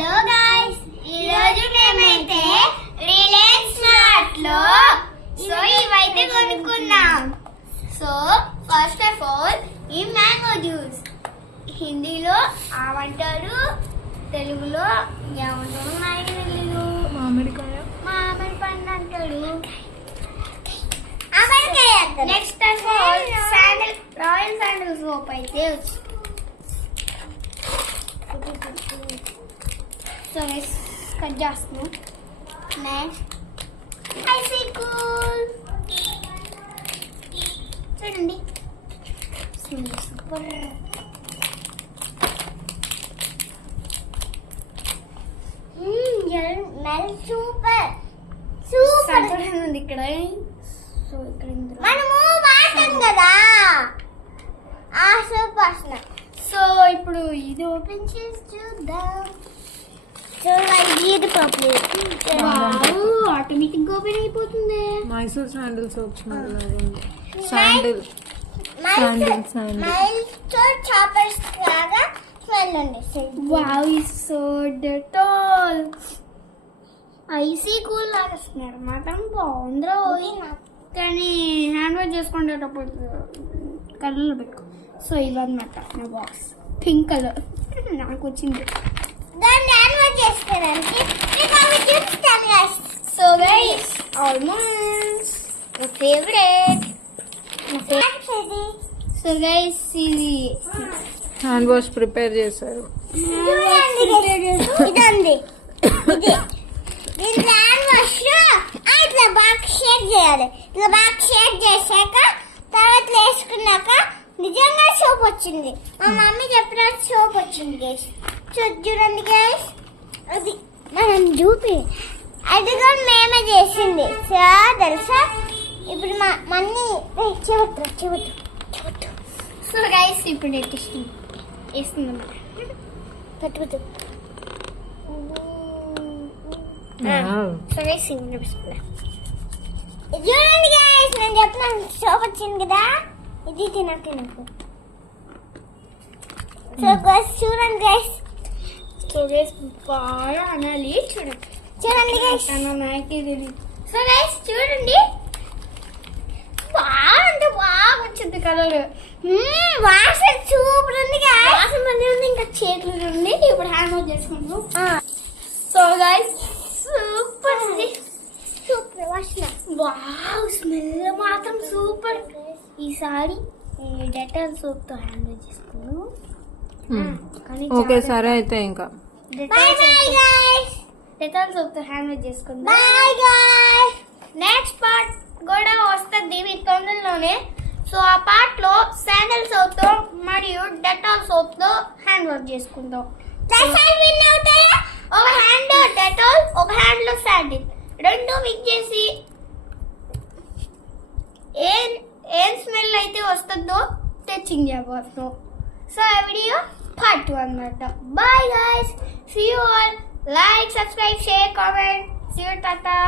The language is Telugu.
హలో గైస్, ఈరోజు మేమైతే రిలయన్స్ స్మార్ట్ లో ఇవైతే కొనుక్కున్నాం. సో ఫస్ట్ ఆఫ్ ఆల్ ఈ మ్యాంగో జ్యూస్ హిందీలో ఆమంటారు, తెలుగులో ఏమంటారు నాకు తెలియదు. మామిడి పండు అంటాడు. Next of all sandal, royal sandal soap అయితే సో కట్ చేస్తున్నాం. నెక్స్ట్ ఐసికూల్ చూడండి, సూపర్. సూపర్ సూపర్ ఉంది ఇక్కడ. సో ఇక్కడ మనము వాడతాం కదా ఆ సోప్ వాసన. సో ఇప్పుడు ఇది ఓపెన్ చేసి చూద్దాం. సో ఇది పప్పు ఆటోమేటిక్ గా ఓపెన్ అయిపోతుంది. మైసూర్ శాండిల్ సోప్ స్మెల్ ఉంది. శాండిల్ శాండిల్ శాండిల్ మైసూర్ చాపర్స్ లాగా స్మెల్ ఉంది. Wow is so Dettol icy cool లాగా స్మెల్ మాత్రం బాగుందిరా. కానీ హ్యాండ్ వాష్ చేసుకునేటప్పుడు కలర్లో పెట్టుకో. సో ఇవన్నమాట నా బాక్స్, పింక్ కలర్ నాకు వచ్చింది. దాన్ని హ్యాండ్ వాష్ చేసుకోవడానికి సో గైస్ ఆల్మోస్ట్ నా ఫేవరెట్. సో గైస్ ఇది హ్యాండ్ వాష్ ప్రిపేర్ చేశారు. ఇదండి దీని హ్యాండ్ వాష్ ఇట్లా బాగా షేక్ చేయాలి. ఇట్లా బాగా షేక్ చేశాక తర్వాత వేసుకున్నాక నిజంగా సోప్ వచ్చింది. మా మమ్మీ చెప్పిన సోప్ వచ్చింది గైస్. చూడండి గైస్, అది మనం చూపి అది కూడా మేమే చేసింది సార్ తెలుసా. ఇప్పుడు మా మమ్మీ చెబుతు. సో గైస్ ఇప్పుడు వేస్తున్నాం పట్టుకుతూ. సో గైస్ చూడండి గైస్, నేను చెప్పిన సోప్ వచ్చింది కదా, ఇది తినకు. సో గైస్ చూడండి గైస్. సో గైస్ బాగా అనాలి. చూడండి గైస్. సో గైస్ చూడండి, బాగా అంటే బాగా వచ్చింది కలర్. వాసన సూపర్ ఉంది గైస్. వాసన మంది ఉంది, ఇంకా చేతులు ఉంది. ఇప్పుడు హ్యాండ్ వాష్ చేసుకుంటాం. సో గైస్ సూపర్ ఉంది, సూపర్ వాసన. వావ్ స్మెల్ మాత్రం సూపర్. ఈసారి డెటాల్ సోప్ తో హ్యాండ్ వాష్ చేసుకున్నాం. ఓకే సరే అయితే ఇంకా డెటాల్ సోప్ తో హ్యాండ్ వాష్ చేసుకుందాం. Bye guys. నెక్స్ట్ పార్ట్ కూడా వస్తుంది మీ తొందరలోనే. సో ఆ పార్ట్ లో శాండిల్ సోప్ తో మరియు డెటాల్ సోప్ తో హ్యాండ్ వాష్ చేసుకుందాం. ఒక హ్యాండ్ డెటాల్, ఒక హ్యాండ్ లో శాండిల్, రెండు మిక్స్ చేసి ఏం స్మెల్ అయితే వస్తుందో టచింగ్ చేయబోతున్నాం. సో ఆ వీడియో పార్ట్ 2 అన్నమాట. Bye guys, see you all. Like, subscribe, share, comment. See you, Tata.